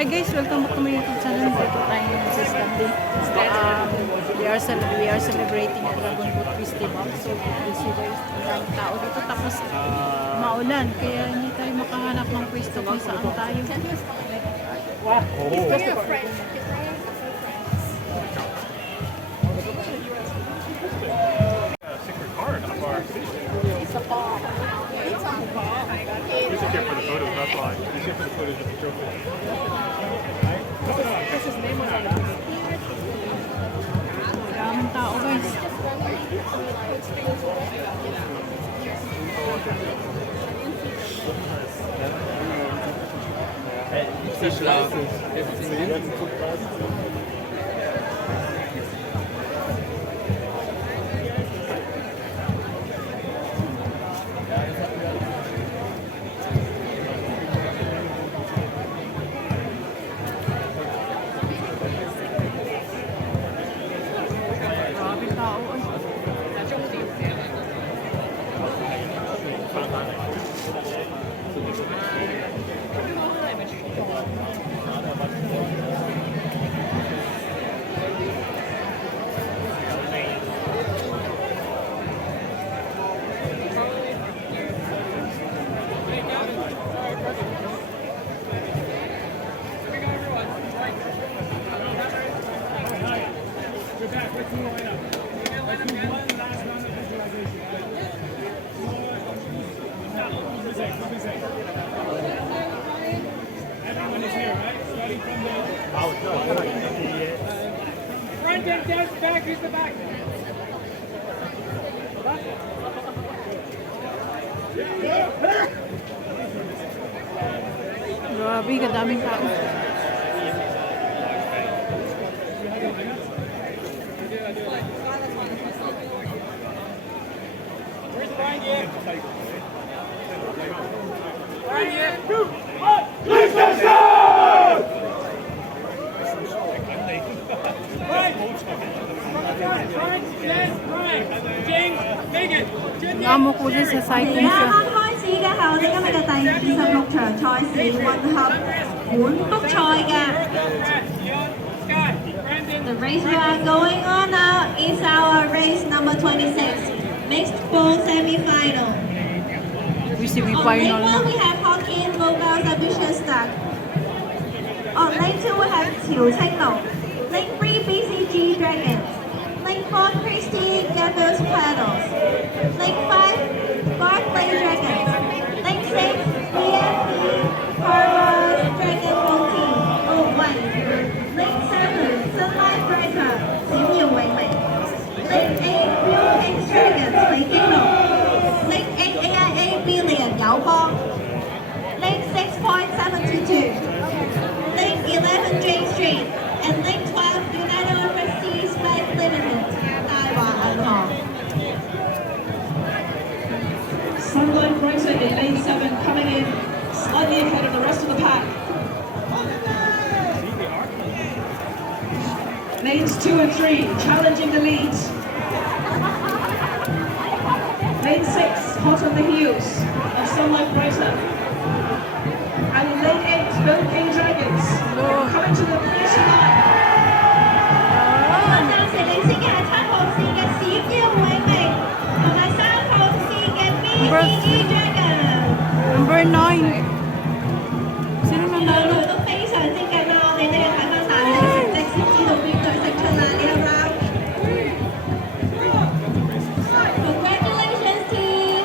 Hi guys, welcome back to my YouTube channel. Dito tayo sa Stanley. We are celebrating a Dragon Boat Festival. So you can see guys, ang tao dito tapos maulan. Kaya hindi tayo makahanap ng pwesto kung saan tayo. Wow. Secret card of our It's a ball. It's on the ball. He's here for the photos, that's why. He's here for the photos of the trophy. What's his name on it? Maraming tao guys. Fish love. Maraming tao ay. Front and desk, back, here's the back. Grabe, kadaming tao. Where's Brian Yip? Brian Yip, 2, 1, Amo ko din sa site ko 而家 siya. 啱開始嘅係我哋今日嘅第26場賽事混合碗福賽嘅。The race we are going on now is our race number 26, mixed bowl semi-final. We see On lane final 1 na. we have Hawking Mobile's Ambitious Duck. On lane 2 we have Qiu Long. Lane 3 BCG Dragons. Lane 4 Christie Devil's Paddles. Lane 5 Barclay Dragons. Lane 6 BFP Carlos Dragon Boat Team. Oh, 1. Lane 7 Sunlight Breaker. 閃耀永明. Lane 8 Blue X Dragons. 李經龍. Lane 8 AIA Billion 友邦. Lane 6.72. Lane 11 J Street. And Lane 12 United Overseas Bank Limited. 大華銀行. Sunlight Brighton in lane 7 coming in slightly ahead of the rest of the pack. Lanes 2 and 3 challenging the lead. Lane 6 hot on the heels of Sunlight Brighton. And in lane 8 Philippine Dragons coming to the finish line. 暫時領先嘅係7號線嘅閃耀永明同埋3號線嘅 BCG Dragon。 Number 9. Sino 兩 nanalo? 隊都非常積極啦，我哋都要睇翻大嘅成績先知道邊隊勝出啦呢一 round。Congratulations team！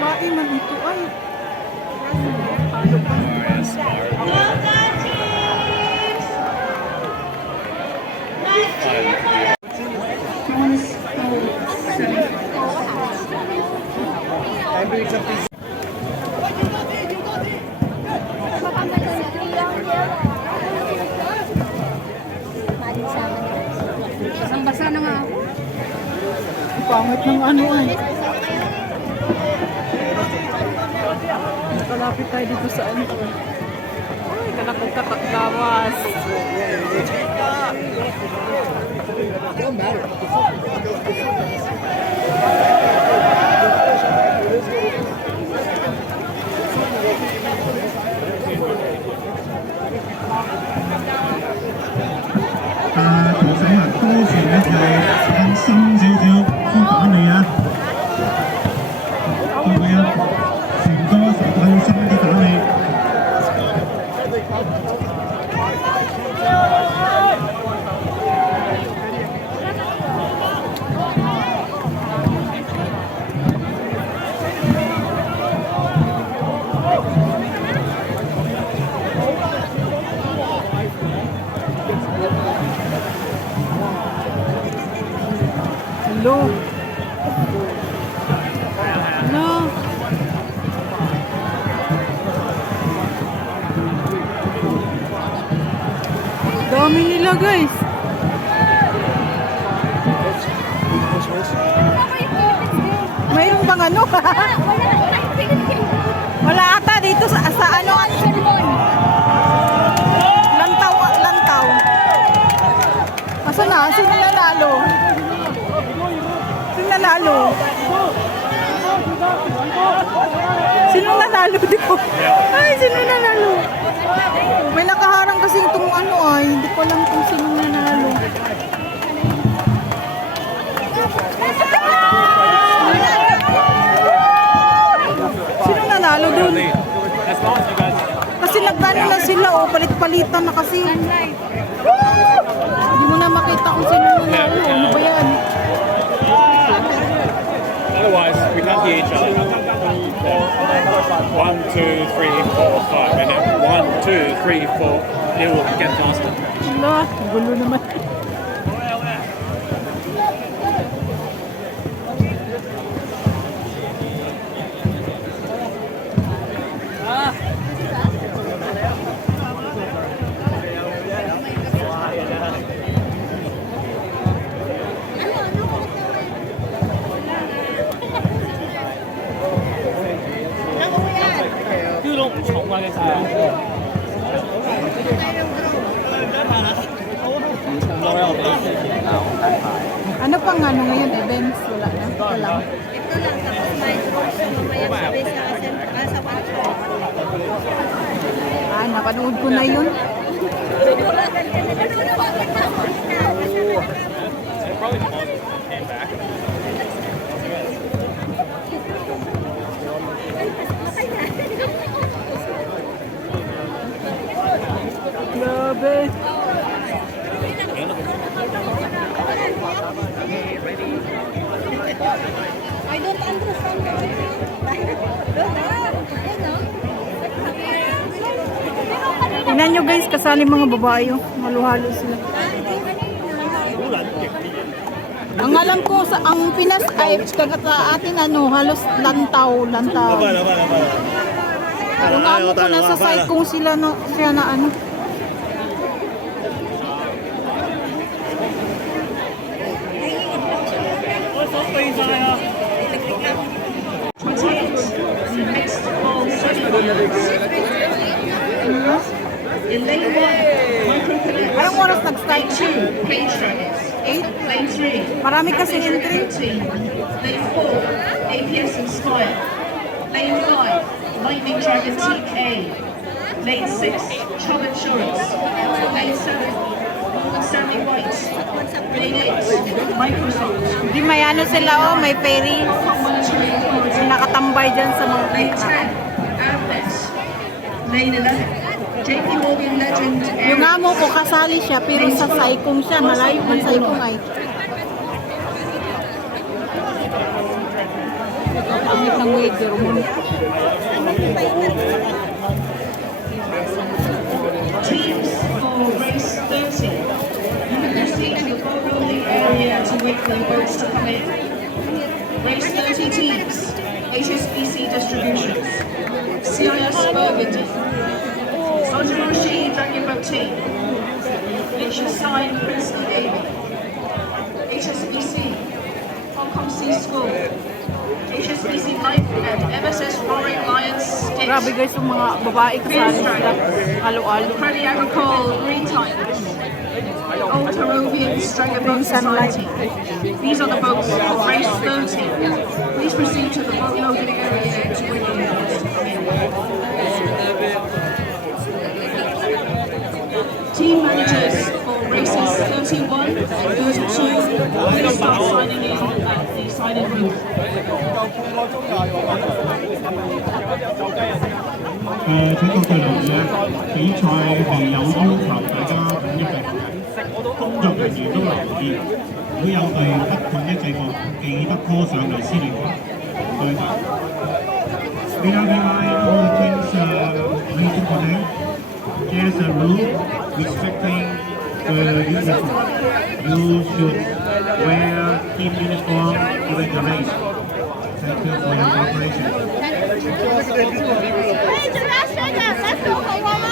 Babae man ito ay. Talo pa. Well done teams! Nice team! Bronze bowl semi. Basang-basa na nga ako. Pangit ng ano ay. Kalapit tayo dito sa ano. Ay, kalakot katakdawas.條水紋多時咧就係放深少少，先打你啊！會唔會啊？成多時放深啲打你。Hello. No. Dami nila guys. Mayroon bang ano? Wala ata dito sa ano? Lantaw. Asa na? Sino nanalo? Sino nanalo? Sino nanalo dito? Ay, sino nanalo? May nakaharang kasi itong ano ay. Hindi ko alam kung sino nanalo. Sino nanalo dun? Kasi nagtano na sila oh. Palit-palitan na kasi. Hindi mo na makita kung sino nanalo. Ano ba yan? Otherwise, we can't hear each other. 1, 2, 3, 4, 5, and then 1, 2, 3, 4. It will get faster. Wala, gulo naman. Ano pang ano ngayon, events? Wala na? Wala. Ito lang, tapos may course mamaya sabi sa workshop. Ah, napanood ko na yun. Grabe. I don't understand. Tingnan nyo guys, kasali mga babae. Maluhalo sila. Ang alam ko sa ang Pinas ay taga sa atin ano, halos lantaw. Yung amo ko nasa site kung sila no, siya na ano. In lane 1, micro-connect. Anong oras nag-start? Lane 2, cage dragons. 8? Lane 3, Marami kasi entry. Lane 4, APS Inspire. Lane 5, Lightning Dragon TK. Lane 6, Chubb Insurance. Lane 7, Morgan Stanley White. Lane 8, Microsoft. Hindi may ano sila oh, may ferry. Monetary Authority. Nakatambay dyan sa mga Lane 10, Ambet. Lane 11, JP Morgan Legend. Yung amo ko kasali siya pero sa saikong siya, malayo man saikong ay. Pangit ng wig, pero Teams for race 30. You can proceed to the forwarding area to wait for your boats to come in. Race 30 teams. HSBC Distributions. CIS Burgundy. Sojourner Dragon Boat Team. HSI Princeton Gaming. HSBC. Hong Kong Sea School. HSBC Life and MSS Roaring Lions Grabe Sticks. guys, yung mga babae kasali sila. Alo-alo. Credit Agricole Green Times. Old Peruvian Stringer Boat Society. These are the boats of race 30. Please proceed to the boat loading area to win the boats to come in. Team managers for races 31 and 32, please start signing in at the sign-in booth. 請各位留意咧，比賽係有要求大家統一嘅，工作人員都留意，如果有隊不統一制服，記得 call 上嚟司令。多謝。Behind all the things need to connect. There's a rule respecting the uniform. You should wear team uniform during the race. Thank you for your cooperation. 哎，这边谁的？咱走好我吗？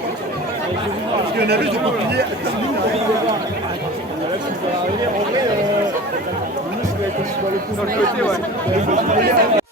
Parce qu'il y en avait des peupliers. En vrai, le ministre va être sur le côté, ouais.